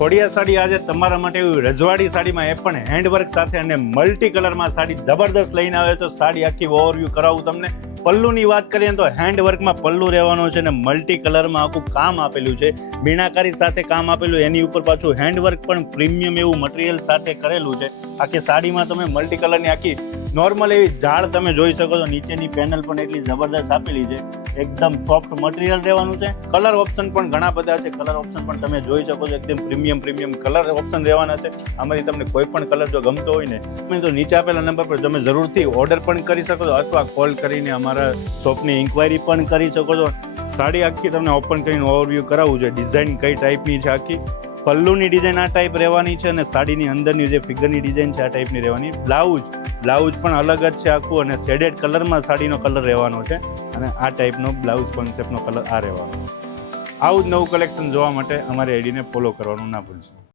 ખોડિયા સાડી આજે તમારા માટે એવી રજવાડી સાડીમાં એ પણ હેન્ડવર્ક સાથે અને મલ્ટી કલરમાં સાડી જબરદસ્ત લઈને આવે તો સાડી આખી ઓવરવ્યૂ કરાવું તમને. પલ્લુની વાત કરીએ તો હેન્ડવર્કમાં પલ્લુ રહેવાનો છે અને મલ્ટી કલરમાં આખું કામ આપેલું છે, મીનાકારી સાથે કામ આપેલું, એની ઉપર પાછું હેન્ડવર્ક પણ પ્રીમિયમ એવું મટીરિયલ સાથે કરેલું છે. આખી સાડીમાં તમે મલ્ટી કલરની આખી નોર્મલ એવી ઝાડ તમે જોઈ શકો છો, નીચેની પેનલ પણ એટલી જબરદસ્ત આપેલી છે, એકદમ સોફ્ટ મટીરિયલ રહેવાનું છે. કલર ઓપ્શન પણ ઘણા બધા છે, કલર ઓપ્શન પણ તમે જોઈ શકો છો, એકદમ પ્રીમિયમ કલર ઓપ્શન રહેવાના છે. આમાંથી તમને કોઈ પણ કલર જો ગમતો હોય ને તો નીચે આપેલા નંબર પર તમે જરૂરથી ઓર્ડર પણ કરી શકો છો અથવા કોલ કરીને અમારા શોપની ઇન્ક્વાયરી પણ કરી શકો છો. સાડી આખી તમને ઓપન કરીને ઓવરવ્યૂ કરાવવું છે, ડિઝાઇન કઈ ટાઈપની છે, આખી પલ્લુની ડિઝાઇન આ ટાઈપ રહેવાની છે અને સાડીની અંદરની જે ફિગરની ડિઝાઇન છે આ ટાઈપની રહેવાની. બ્લાઉઝ પણ અલગ જ છે આખું અને શેડેડ કલરમાં સાડીનો કલર રહેવાનો છે અને આ ટાઈપનો બ્લાઉઝ કોન્સેપ્ટનો કલર આ રહેવાનો. આવું જ નવું કલેક્શન જોવા માટે અમારી આઈડીને ફોલો કરવાનું ના ભૂલશો.